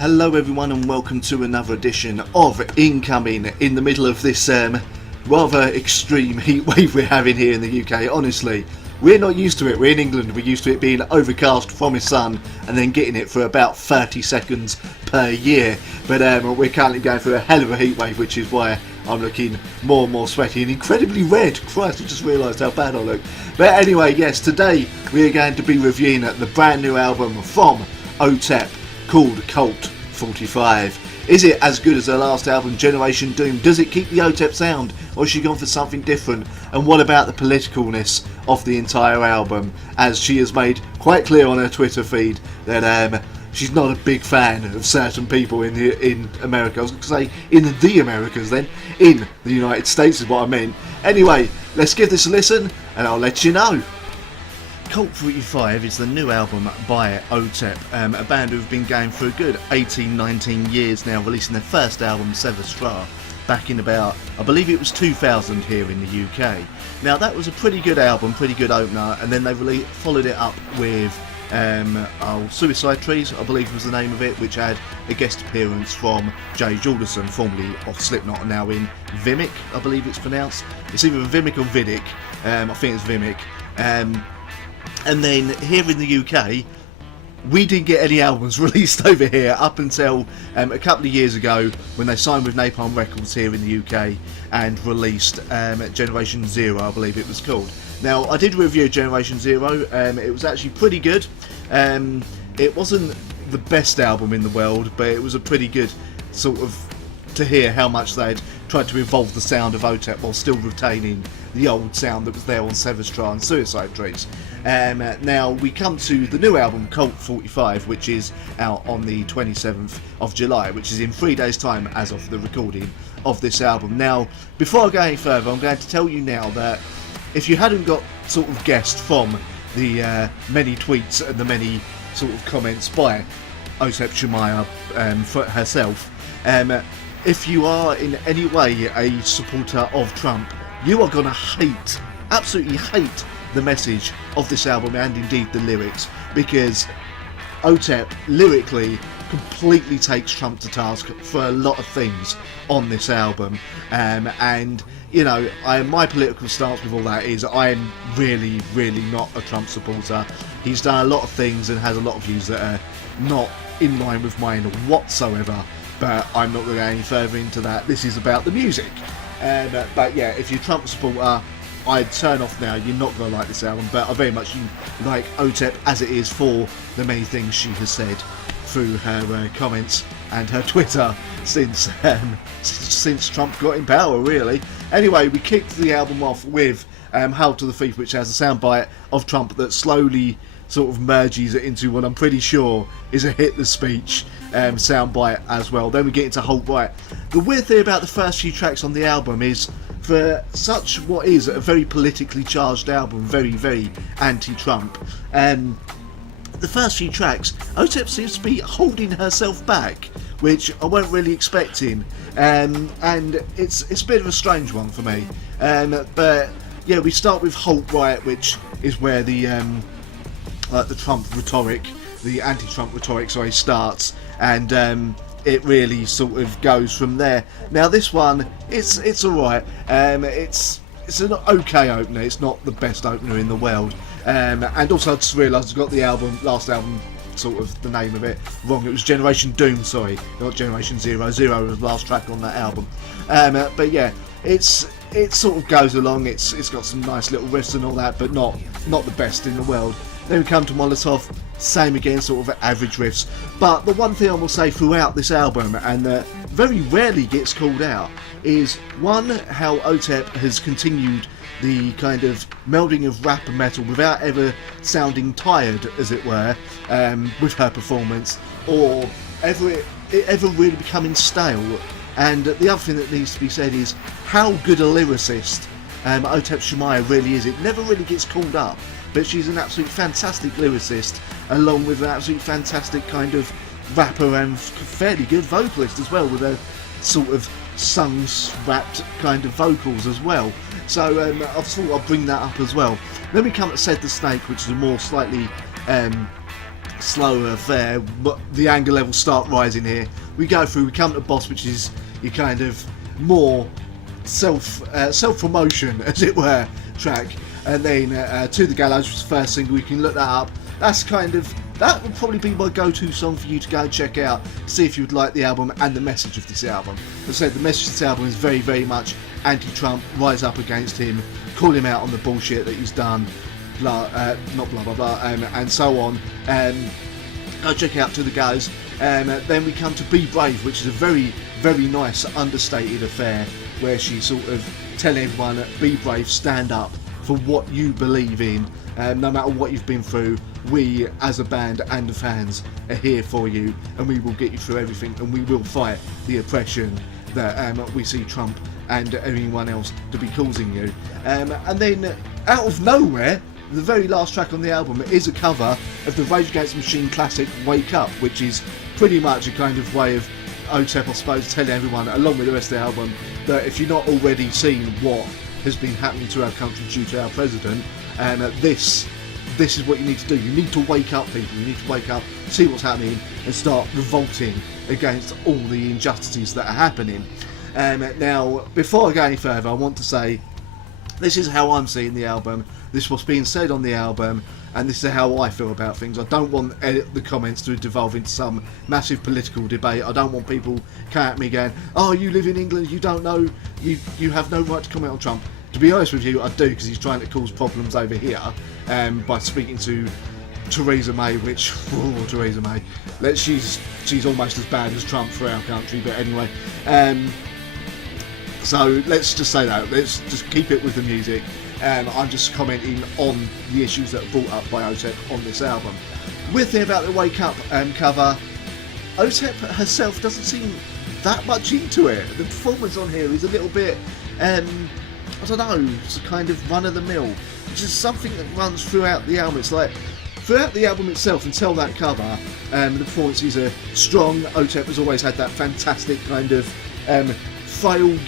Hello everyone and welcome to another edition of Incoming in the middle of this rather extreme heat wave we're having here in the UK. Honestly, we're not used to it. We're in England, we're used to it being overcast from the sun and then getting it for about 30 seconds per year. But we're currently going through a hell of a heat wave, which is why I'm looking more and more sweaty and incredibly red. Christ, I just realised how bad I look. But anyway, yes, today we're going to be reviewing the brand new album from Otep called Kult 45. Is it as good as her last album, Generation Doom? Does it keep the Otep sound, or has she gone for something different? And what about the politicalness of the entire album, as she has made quite clear on her Twitter feed that she's not a big fan of certain people in America. I was going to say in the Americas then, in the United States is what I meant. Anyway, let's give this a listen and I'll let you know. Kult 45 is the new album by Otep, a band who've been going for a good 18-19 years now, releasing their first album, Severstra, back in about, I believe it was 2000 here in the UK. Now that was a pretty good album, pretty good opener, and then they followed it up with Suicide Trees, I believe was the name of it, which had a guest appearance from Jay Jordison, formerly of Slipknot, and now in Vimic, I believe it's pronounced. It's either Vimic or Vidic, I think it's Vimic. And then here in the UK, we didn't get any albums released over here up until a couple of years ago when they signed with Napalm Records here in the UK and released Generation Zero, I believe it was called. Now, I did review Generation Zero, it was actually pretty good. It wasn't the best album in the world, but it was a pretty good sort of to hear how much they'd tried to evolve the sound of Otep while still retaining the old sound that was there on Severstra and Suicide Trees. Now we come to the new album Kult 45, which is out on the 27th of July, which is in 3 days time as of the recording of this album. Now, before I go any further, I'm going to tell you now that if you hadn't got sort of guessed from the many tweets and the many sort of comments by Otep Shemaya herself, if you are in any way a supporter of Trump, you are going to hate, absolutely hate the message of this album and indeed the lyrics, because Otep lyrically completely takes Trump to task for a lot of things on this album, and you know, my political stance with all that is I'm really not a Trump supporter. He's done a lot of things and has a lot of views that are not in line with mine whatsoever, but I'm not going to go any further into that. This is about the music. But yeah, if you're a Trump supporter, I'd turn off now. You're not going to like this album, but I very much like Otep as it is for the many things she has said through her comments and her Twitter since Trump got in power, really. Anyway, we kicked the album off with Hail to the Thief, which has a soundbite of Trump that slowly sort of merges it into what I'm pretty sure is a Hitler speech soundbite as well. Then we get into Hold Right. The weird thing about the first few tracks on the album is, for such what is a very politically charged album, very anti-Trump, the first few tracks, Otep seems to be holding herself back, which I weren't really expecting, and it's a bit of a strange one for me. But yeah, we start with Halt Right, which is where the Trump rhetoric, the anti-Trump rhetoric, starts, and it really sort of goes from there. Now this one, it's alright. It's an okay opener. It's not the best opener in the world. And also I just realised I got the last album, sort of the name of it wrong. It was Generation Doom, sorry, not Generation Zero. Zero was the last track on that album. But yeah, it sort of goes along. It's got some nice little riffs and all that, but not the best in the world. Then we come to Molotov, same again, sort of average riffs. But the one thing I will say throughout this album, and very rarely gets called out, is one, how Otep has continued the kind of melding of rap and metal without ever sounding tired, as it were, with her performance, or ever really becoming stale. And the other thing that needs to be said is how good a lyricist Otep Shemaya really is. It never really gets called up, but she's an absolute fantastic lyricist, along with an absolute fantastic kind of rapper and fairly good vocalist as well, with a sort of sung-rapped kind of vocals as well. So I thought I'd bring that up as well. Then we come to Said the Snake, which is a more slightly slower affair, but the anger levels start rising here. We go through, we come to the boss, which is your kind of more self-promotion, as it were, track. And then To the Gallows, which is the first single. We can look that up. That would probably be my go-to song for you to go and check out, see if you would like the album and the message of this album. As I said, the message of this album is very, very much anti-Trump, rise up against him, call him out on the bullshit that he's done, and so on. Go check out To the Gallows. Then we come to Be Brave, which is a very, very nice, understated affair, where she's sort of telling everyone, be brave, stand up for what you believe in. No matter what you've been through, we as a band and the fans are here for you, and we will get you through everything, and we will fight the oppression that we see Trump and everyone else to be causing you. And then out of nowhere, the very last track on the album is a cover of the Rage Against the Machine classic Wake Up, which is pretty much a kind of way of Otep, I suppose, telling everyone, along with the rest of the album, that if you're not already seen what has been happening to our country due to our president, this is what you need to do. You need to wake up, people. You need to wake up, see what's happening, and start revolting against all the injustices that are happening. Now, before I go any further, I want to say this is how I'm seeing the album. This is what's being said on the album, and this is how I feel about things. I don't want the comments to devolve into some massive political debate. I don't want people coming at me going, oh, you live in England, you don't know, you have no right to comment on Trump. To be honest with you, I do, because he's trying to cause problems over here by speaking to Theresa May, which, Theresa May, she's almost as bad as Trump for our country, but anyway. So let's just say that, let's just keep it with the music. I'm just commenting on the issues that are brought up by Otep on this album. Weird thing about the Wake Up cover, Otep herself doesn't seem that much into it. The performance on here is a little bit, I don't know, it's a kind of run-of-the-mill, which is something that runs throughout the album. It's like, throughout the album itself, until that cover, the performances are strong. Otep has always had that fantastic kind of frail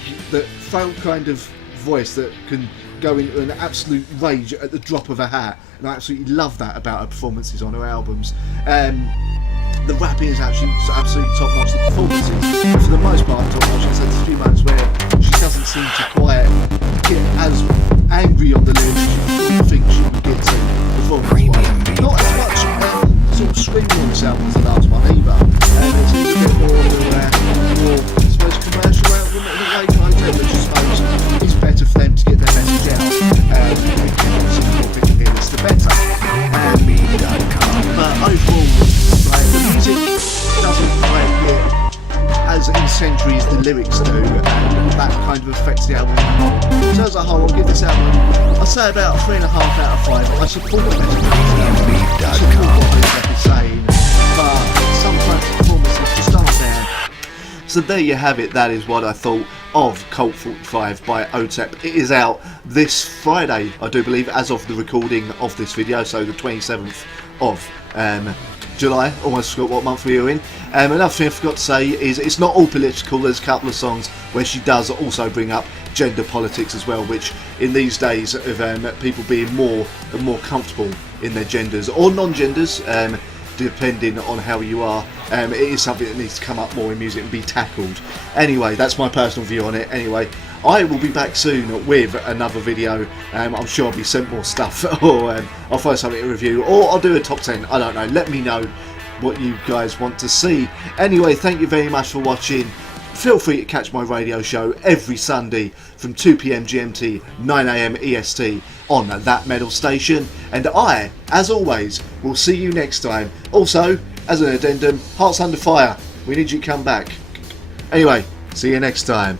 kind of voice that can go into an absolute rage at the drop of a hat, and I absolutely love that about her performances on her albums. The rapping is actually absolutely top notch. The performances, for the most part, top notch. There's a few moments where she doesn't seem to quite get as angry on the lyrics as you think she would get to performance-wise. Not as much sort of screaming on this album as the last one either. It's a little bit more I suppose, commercial album in a way, kind of, which I suppose is better for them to get their message out. The more people hear this, the better. But overall, like, the music doesn't quite get as incendiary as the lyrics do, and that kind of affects the album. So as a whole, I'll give this album, I'll say about 3.5 out of 5. I support the message I support what Otep is saying, but sometimes the performances just aren't there. So there you have it. That is what I thought of Kult 45 by Otep. It is out this Friday, I do believe, as of the recording of this video, so the 27th of July. Almost forgot what month we were in. Another thing I forgot to say is it's not all political. There's a couple of songs where she does also bring up gender politics as well, which in these days of people being more and more comfortable in their genders or non-genders, depending on how you are, it is something that needs to come up more in music and be tackled. Anyway, that's my personal view on it. Anyway, I will be back soon with another video. I'm sure I'll be sent more stuff, or I'll find something to review, or I'll do a top 10. I don't know. Let me know what you guys want to see. Anyway, thank you very much for watching. Feel free to catch my radio show every Sunday from 2 PM GMT, 9 AM EST on that metal station. And I, as always, will see you next time. Also, as an addendum, Hearts Under Fire. We need you to come back. Anyway, see you next time.